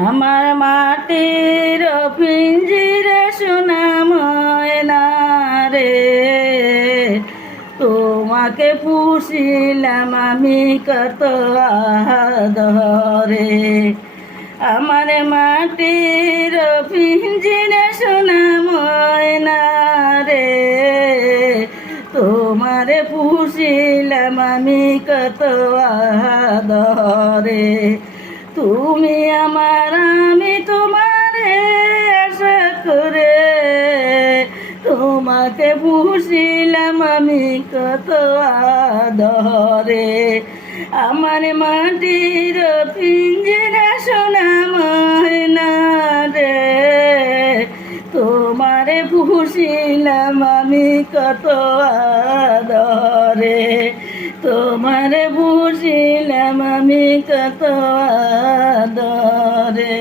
আমার মাটির পিঞ্জিরে সোনা ময়না রে, তোমাকে পুষিলাম আমি কত আদরে। আমার মাটির পিঞ্জিরে সোনা ময়না রে, তোমারে পুষিলাম আমি কত আদরে। তুমি আমার আমি তোমারে আশা করে, তোমাকে পুষিলাম আমি কত আদরে। আমার মাটির পিঞ্জিরা সোনা ময়না রে, তোমারে পুষিলাম আমি কত আদরে। তোমারে পুষিলাম আমি কত আদরে।